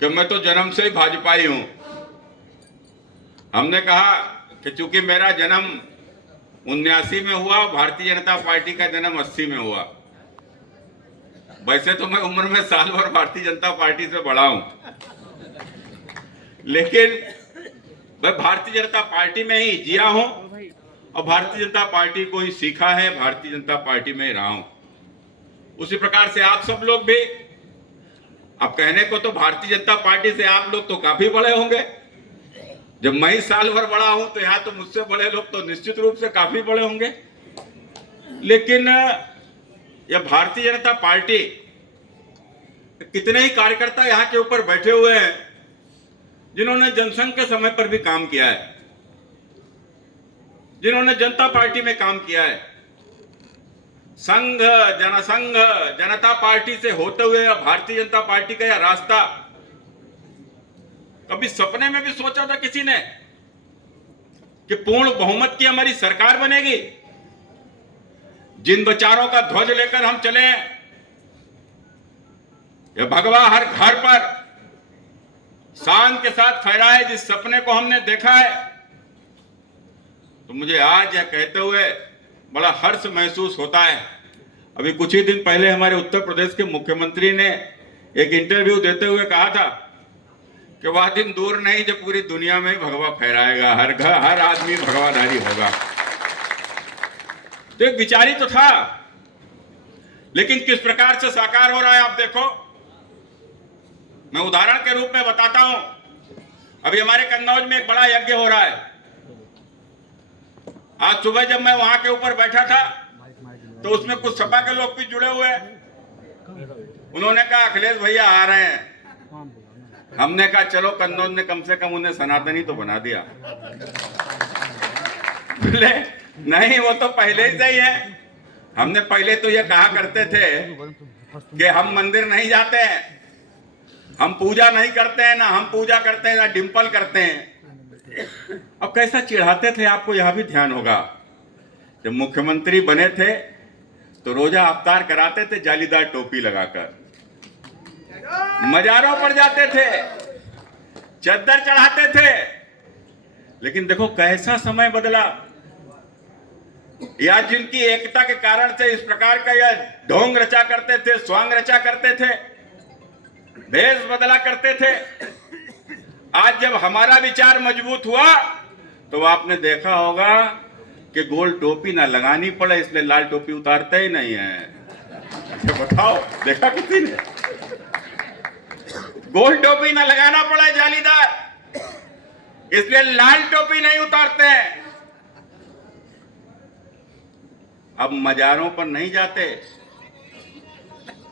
कि मैं तो जन्म से ही भाजपाई हूं। हमने कहा कि चूंकि मेरा जन्म 79 में हुआ, भारतीय जनता पार्टी का जन्म 80 में हुआ। वैसे तो मैं उम्र में साल भर भारतीय जनता पार्टी से बड़ा हूं, लेकिन मैं भारतीय जनता पार्टी में ही जिया हूं और भारतीय जनता पार्टी को ही सीखा है, भारतीय जनता पार्टी में ही रहा हूं। उसी प्रकार से आप सब लोग भी, अब कहने को तो भारतीय जनता पार्टी से आप लोग तो काफी बड़े होंगे। जब मैं ही साल भर बड़ा हूं तो यहां तो मुझसे बड़े लोग तो निश्चित रूप से काफी बड़े होंगे। लेकिन यह भारतीय जनता पार्टी, कितने ही कार्यकर्ता यहां के ऊपर बैठे हुए हैं जिन्होंने जनसंघ के समय पर भी काम किया है, जिन्होंने जनता पार्टी में काम किया है। संघ, जनसंघ, जनता पार्टी से होते हुए भारतीय जनता पार्टी का यह रास्ता कभी सपने में भी सोचा था किसी ने कि पूर्ण बहुमत की हमारी सरकार बनेगी? जिन विचारों का ध्वज लेकर हम चले, यह भगवा हर घर पर शान के साथ फहराए, जिस सपने को हमने देखा है, तो मुझे आज यह कहते हुए बड़ा हर्ष महसूस होता है। अभी कुछ ही दिन पहले हमारे उत्तर प्रदेश के मुख्यमंत्री ने एक इंटरव्यू देते हुए कहा था कि वह दिन दूर नहीं जब पूरी दुनिया में भगवा फहराएगा, हर घर हर आदमी भगवाधारी होगा। तो एक विचारी तो था, लेकिन किस प्रकार से साकार हो रहा है आप देखो। मैं उदाहरण के रूप में बताता हूं। अभी हमारे कन्नौज में एक बड़ा यज्ञ हो रहा है। आज सुबह जब मैं वहां के ऊपर बैठा था तो उसमें कुछ सपा के लोग भी जुड़े हुए हैं। उन्होंने कहा अखिलेश भैया आ रहे हैं। हमने कहा चलो, कन्नौज ने कम से कम उन्हें सनातनी तो बना दिया। बोले नहीं, वो तो पहले ही सही है। हमने पहले तो ये कहा करते थे कि हम मंदिर नहीं जाते हैं, हम पूजा नहीं करते हैं, ना हम पूजा करते हैं ना डिंपल करते हैं। अब कैसा चिढ़ाते थे आपको यहां भी ध्यान होगा। जब मुख्यमंत्री बने थे तो रोजा अफ्तार कराते थे जालीदार टोपी लगाकर, मजारों पर जाते थे, चद्दर चढ़ाते थे। लेकिन देखो कैसा समय बदला। या जिनकी एकता के कारण से इस प्रकार का यह ढोंग रचा करते थे, स्वांग रचा करते थे, भेष बदला करते थे, आज जब हमारा विचार मजबूत हुआ तो आपने देखा होगा कि गोल टोपी ना लगानी पड़े, इसलिए लाल टोपी उतारते ही नहीं है। अच्छा बताओ, देखा किसी ने? गोल टोपी ना लगाना पड़े जालीदार, इसलिए लाल टोपी नहीं उतारते हैं। अब मजारों पर नहीं जाते,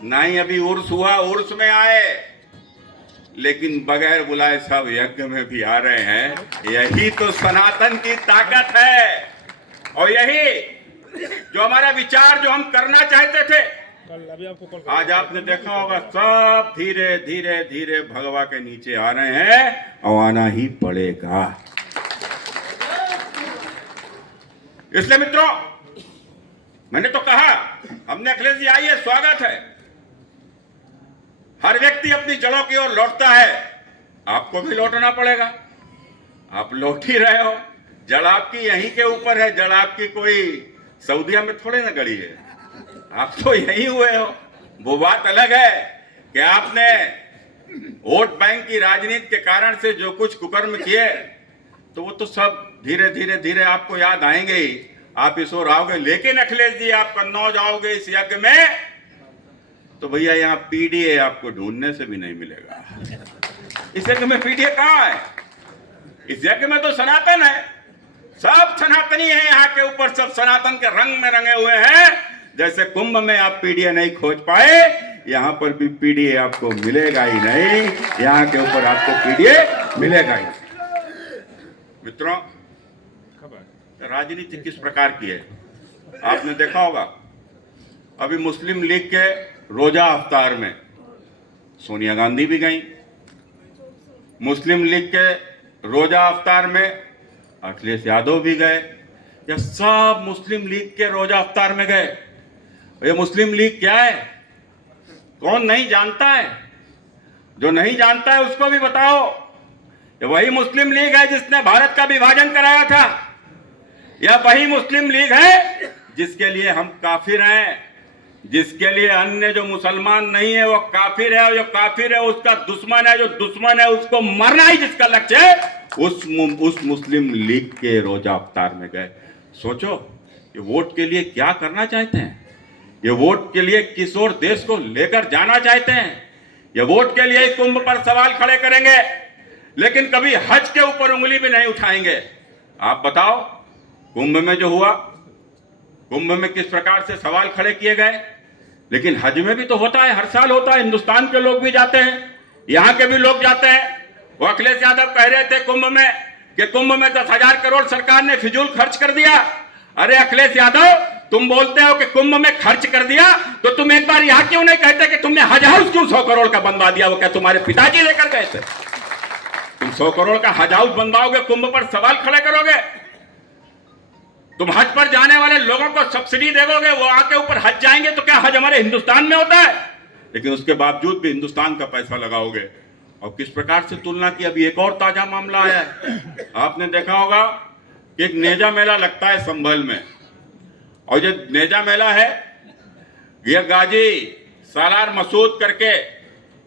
ना ही अभी उर्स हुआ, उर्स में आए, लेकिन बगैर बुलाए सब यज्ञ में भी आ रहे हैं। यही तो सनातन की ताकत है, और यही जो हमारा विचार जो हम करना चाहते थे, आज आपने देखा होगा सब धीरे धीरे धीरे भगवा के नीचे आ रहे हैं और आना ही पड़ेगा। इसलिए मित्रों, मैंने तो कहा, हमने अखिलेश जी आइए, स्वागत है। हर व्यक्ति अपनी जड़ों की ओर लौटता है, आपको भी लौटना पड़ेगा। आप लौट ही रहे हो, जड़ आपकी यहीं के ऊपर है, जड़ आपकी कोई सऊदीया में थोड़े ना गड़ी है, आप तो यहीं हुए हो। वो बात अलग है कि आपने वोट बैंक की राजनीति के कारण से जो कुछ कुकर्म किए, तो वो तो सब धीरे धीरे धीरे आपको याद आएंगे ही, आप इस ओर आओगे। लेकिन अखिलेश जी, आप कन्नौज आओगे इस यज्ञ में, तो भैया यहाँ पीडीए आपको ढूंढने से भी नहीं मिलेगा। इस यज्ञ में पीडीए कहाँ है? इस यज्ञ में तो सनातन है, सब सनातनी है यहाँ के ऊपर, सब सनातन के रंग में रंगे हुए हैं। जैसे कुंभ में आप पीडीए नहीं खोज पाए, यहाँ पर भी पीडीए आपको मिलेगा ही नहीं, यहाँ के ऊपर आपको पीडीए मिलेगा ही। मित्रों, राजनीति किस प्रकार की है आपने देखा होगा। अभी मुस्लिम लीग के रोजा अफ्तार में सोनिया गांधी भी गई, मुस्लिम लीग के रोजा अफ्तार में अखिलेश यादव भी गए, या सब मुस्लिम लीग के रोजा अफ्तार में गए। ये मुस्लिम लीग क्या है, कौन नहीं जानता है? जो नहीं जानता है उसको भी बताओ। ये वही मुस्लिम लीग है जिसने भारत का विभाजन कराया था। यह वही मुस्लिम लीग है जिसके लिए हम काफिर हैं, जिसके लिए अन्य जो मुसलमान नहीं है वो काफिर है, और जो काफिर है उसका दुश्मन है, जो दुश्मन है उसको मरना ही जिसका लक्ष्य है, उस मुस्लिम लीग के रोजा अफ्तार में गए। सोचो ये वोट के लिए क्या करना चाहते हैं, ये वोट के लिए किस ओर देश को लेकर जाना चाहते हैं। ये वोट के लिए कुंभ पर सवाल खड़े करेंगे, लेकिन कभी हज के ऊपर उंगली भी नहीं उठाएंगे। आप बताओ कुंभ में जो हुआ, कुंभ में किस प्रकार से सवाल खड़े किए गए, लेकिन हज में भी तो होता है, हर साल होता है। हिंदुस्तान के लोग भी जाते हैं, यहां के भी लोग जाते हैं। वो अखिलेश यादव कह रहे थे कुंभ में कि कुंभ में 10,000 करोड़ सरकार ने फिजूल खर्च कर दिया। अरे अखिलेश यादव, तुम बोलते हो कि कुंभ में खर्च कर दिया, तो तुम एक बार यहां क्यों नहीं कहते कि तुमने हज हाउस क्यों 100 करोड़ का बनवा दिया? वो क्या तुम्हारे पिताजी लेकर गए थे? तुम 100 करोड़ का हज हाउस बनवाओगे, कुंभ पर सवाल खड़े करोगे? तुम हज पर जाने वाले लोगों को सब्सिडी देवोगे, वो आके ऊपर हज जाएंगे, तो क्या हज हमारे हिंदुस्तान में होता है? लेकिन उसके बावजूद भी हिंदुस्तान का पैसा लगाओगे। और किस प्रकार से तुलना की, अभी एक और ताजा मामला आया है। आपने देखा होगा कि एक नेजा मेला लगता है संभल में, और जो नेजा मेला है यह गाजी सालार मसूद करके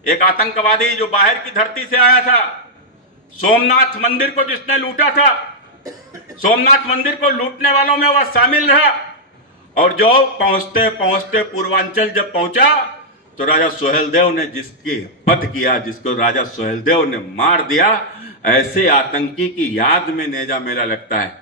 एक आतंकवादी जो बाहर की धरती से आया था, सोमनाथ मंदिर को जिसने लूटा था, सोमनाथ मंदिर को लूटने वालों में वह शामिल रहा। और जो पहुंचते पहुंचते पूर्वांचल जब पहुंचा तो राजा सोहेलदेव ने जिसकी वध किया, जिसको राजा सोहेलदेव ने मार दिया, ऐसे आतंकी की याद में नेजा मेला लगता है।